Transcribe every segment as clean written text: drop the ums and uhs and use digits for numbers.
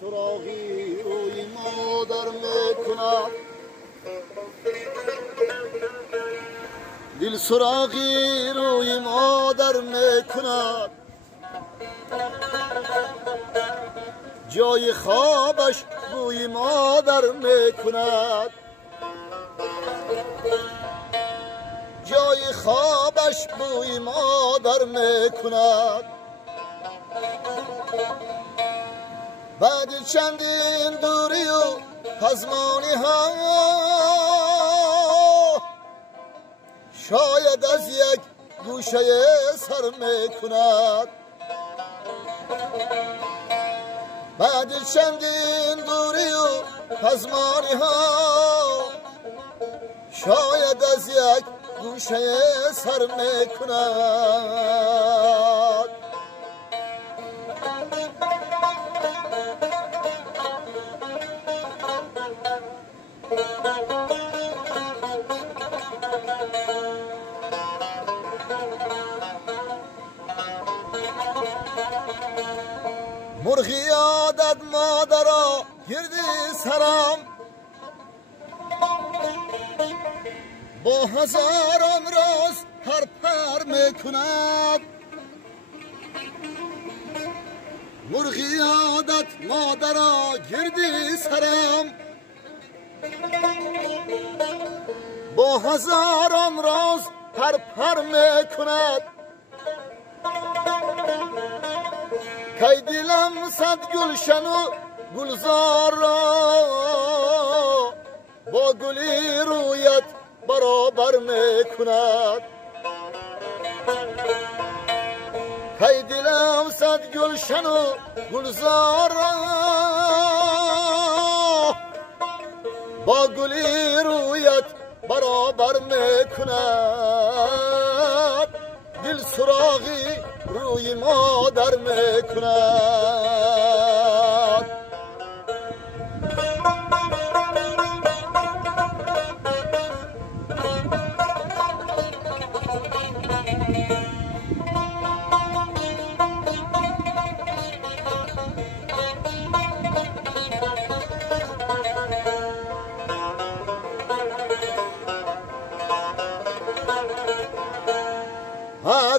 سراغی روی مادر میکند دل سراغی روی مادر میکند جای خوابش بوی مادر میکند جای خوابش بوی مادر میکند بعد چندین دوری و پزمانی ها شاید از یک گوشه سر میکند بعد چندین دوری و پزمانی ها شاید از یک گوشه سر میکند مرغی عادت مادرا گردی سرم با هزاران راز پر پر میکند مرغی عادت مادرا گردی سرم با هزاران راز پر پر میکند کی دلم صد گلشن و گلزار را با گلی رویت برابر میکند کی دلم صد گلشن و گلزار را با گلی رویت برابر میکند دل سراغی روی مادر میکند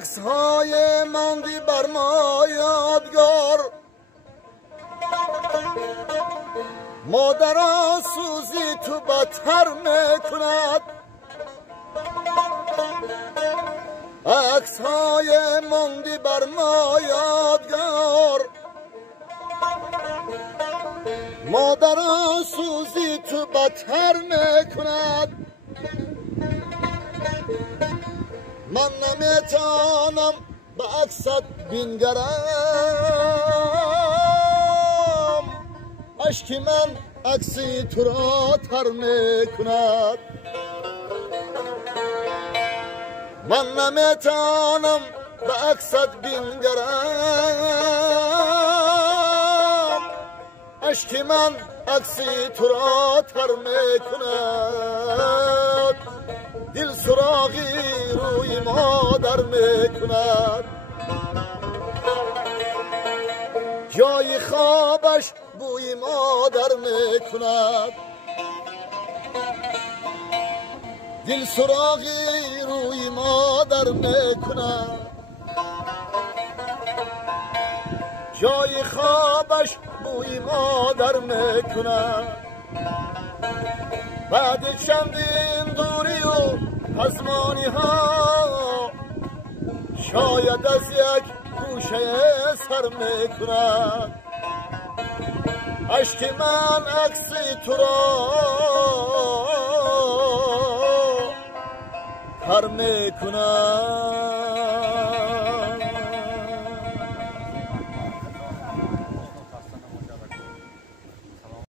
عکس های ماندی بر ما یادگار مادرها سوزی تو بدتر میکند عکس های ماندی بر ما یادگار مادرها سوزی تو بدتر میکند من نمیتانم به عکست بنگرم اشک من عکسی تو را تر میکند من نمیتانم به عکست بنگرم اشک من عکسی تو را تر میکند دل سراغی روی مادر میکند جای خوابش بوی مادر میکند دل سراغی روی مادر میکند جای خوابش بوی مادر میکند بعد چندین دوری و پزمانی ها شاید از یک گوشه سر میکند اشک من عکسی تو را تر میکند